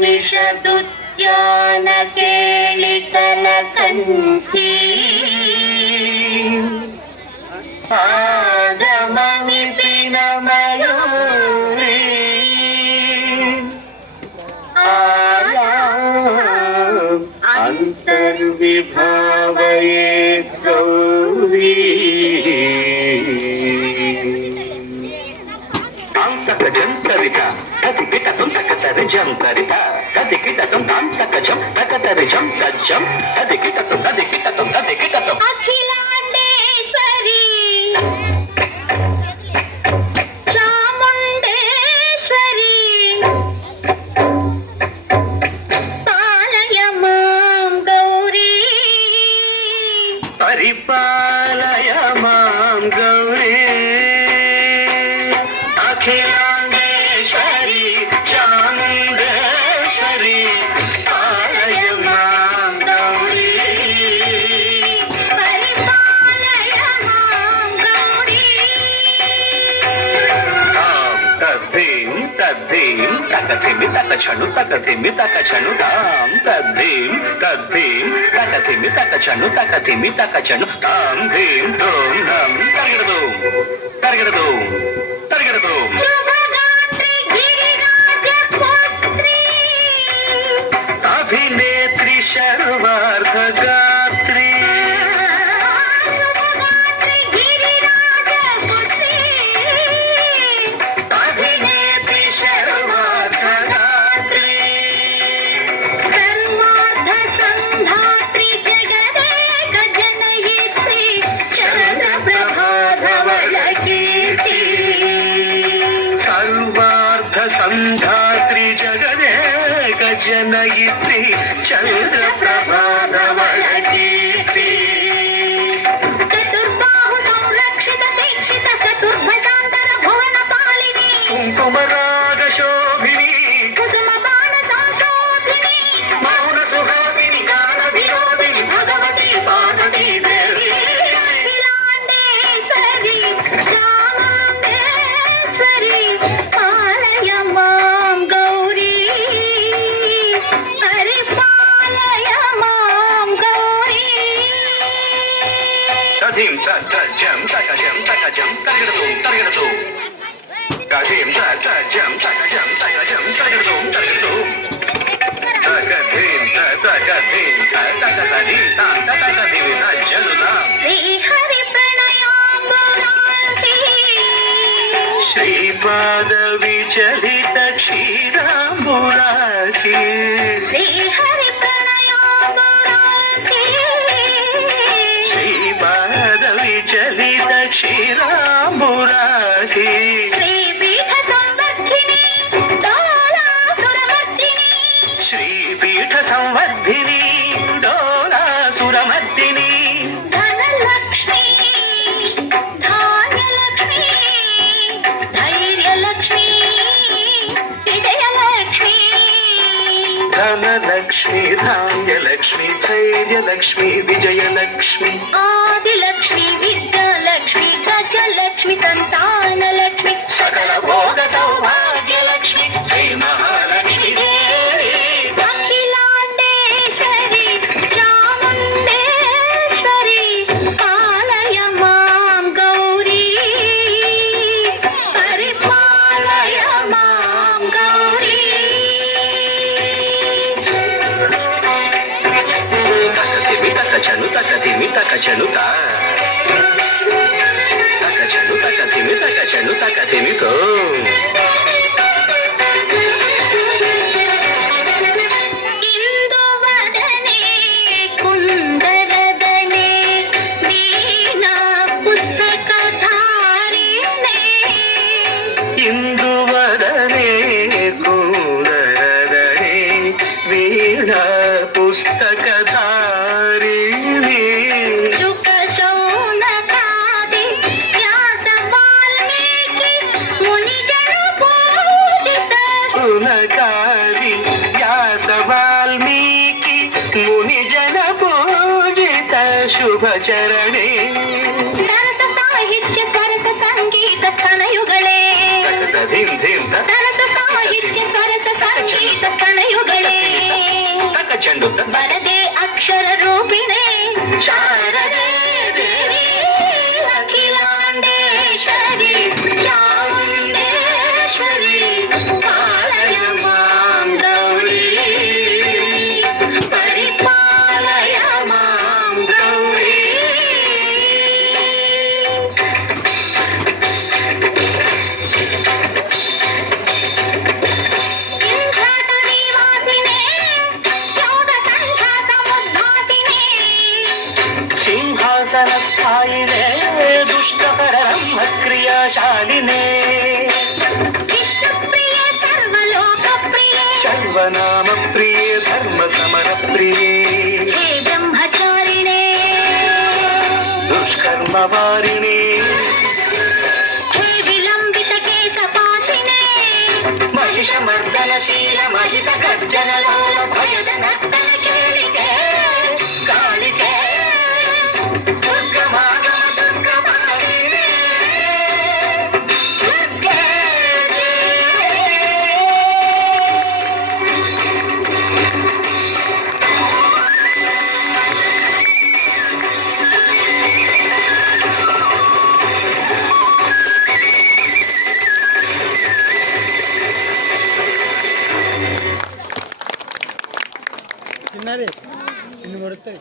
ನಿಷದುದ್ಯಾನ ಕೇಳಿಕಲ ಕಂಠಿ ಆಗಮನಿಸಿನ ಮಯೂರಿ ಆಯಾ ಅಂತರ್ವಿಭಾವಯೇ ಗೌರಿ జంతరిత కది కిటతం తకతరి జంతరిత కది కిటతం తాంతక జం తకతరి జం సజ్జం కది కిటతం అఖిలాండేశ్వరి చాముండేశ్వరి పాలయ మాం గౌరీ పరిపాలయ మాం గౌరీ అఖిలాండేశ్వరి చాముండేశ్వరి పాలయ మాం గౌరీ పరిపాలయ మాం గౌరీ తద్ధీం తద్ధీం తకథిమి తకచను తకథిమి తకచను తాం తద్ధీం తద్ధీం తకథిమి తకచను తకథిమి తకచను తాం ధీం ధూం ధం తరగడదు తరగడదు తరగడదు శుభగాత్రి గిరిరాజ పుత్రి అభినేత్రి శర్వార్థ గాత్రి శుభగాత్రి గిరిరాజ పుత్రి అభినేత్రి శర్వార్థ గాత్రి సర్వార్థ సంధాత్రి జగదేక జనయిత్రి చంద్రప్రభాధవళ కీర్తి సర్వార్థ సంధాత్రి జగదేక జనయిత్రి చంద్ర ప్రభాధవళ కీర్తి చతుర్బాహు సంరక్షిత దీక్షిత చతుర్భజాంతర భువన పాలిని కుంకుమరాగ శోభిని కుసుమ బాణ సంశోభిని మౌన సుహాసిని గాన వినోదిని భగవతి పార్వతీ దేవి అఖిలాండేశ్వరి చాముండేశ్వరి పాలయ మాం గౌరీ పరిపాలయ మాం గౌరీ తథీం సజ్జం తకజం తకజం తరగడదు తరగడదు తథీం సజ్జం తకజం తకజం తరగడదు తరగడదు తకథీం తకథీం తకథీం తకథీం నజ్జనుదా శ్రీహరి ప్రణయామృతాంతి శ్రీపాద విచలిత క్షీరాంబురాశి శ్రీహరి ప్రణయామృతాంతి శ్రీపాద విచలిత క్షీరాంబురాశి శ్రీపీఠ సంవర్ధిని డోలాసురమర్దిని శ్రీపీఠ సంవర్ధిని డోలాసురమర్దిని ధనలక్ష్మి ధాన్యలక్ష్మి ధైర్యలక్ష్మి విజయలక్ష్మి ధనలక్ష్మి ధాన్యలక్ష్మి ధైర్యలక్ష్మి విజయలక్ష్మి ఆదిలక్ష్మి విద్యాలక్ష్మి గజలక్ష్మి సంతానలక్ష్మి సకల భోగ సౌభాగ్యలక్ష్మి శ్రీ మహాలక్ష్మి దేవి అఖిలాండేశ్వరి చాముండేశ్వరి పాలయ మాం గౌరీ పరిపాలయ మాం గౌరీ తకతిమి తకచను తకతిమి తకచను తా తకచను తకతిమి తకచను తకతిమి తో ఇందువదనే కుందరదనే వీణా పుస్తకధారిణే ఇందువదనే కూదరదనే వీణ పుస్తకధారిణి శుక శౌనకాది వ్యాస వాల్మీకి మునిజన పూజిత సునకాది వ్యాస వాల్మీకి మునిజన పూజిత శుభచరణే సరస సాహిత్య సరస సంగీత స్తనయుಗಳೇ తకతధిం ధిం త సరస సాహిత్య సరస సంగీత స్తనయుಗಳೇ ಎನ್ನುತ್ತ ಬರದೆ ಅಕ್ಷರ ರೂಪಿಣೆ ಶಾರದೆ ದೇವಿ ಅಖಿಲಾಂಡೇಶ್ವರಿ ಚಾಮುಂಡೇಶ್ವರಿ ಪಾಲಯ ಮಾಂ ಗೌರಿ ಪರಿಪಾಲಯ ಮಾಂ ಗೌರಿ ಸಿಂಹಾಸನ ಸ್ಥಾಯಿನೇ ದುಷ್ಟಪರ ಕ್ರಿಯಾಶಾಲಿನೇ ವಿಷ್ಣುಪ್ರಿಯೆ ಸರ್ವಲೋಕಪ್ರಿಯೆ ಶರ್ವನಾಮ ಪ್ರಿಯೇ ಧರ್ಮ ಸಮರ ಪ್ರಿಯೇ ಹೇ ಬ್ರಹ್ಮಚಾರಿಣೆ ದುಷ್ಕರ್ಮ ವಾರಿಣೇ ಹೇ ವಿಲಂಬಿತ ಕೇಶಪಾಸಿನೇ ಮಹಿಷ ಮರ್ದನಶೀಲ ಮಹಿತ ಗರ್ಜನ ಲೋಲ ಭಯದ ನರ್ತನ ಕೇಳಿಕೆ ಕಾಳಿಕೆ ದುರ್ಗಮಾಗಮ ದುರ್ಗಮಾರಿಣೇ ದುರ್ಗೆ ದೇವಿ. ತಿನ್ನರಿ ಇನ್ನು ಬರುತ್ತೆ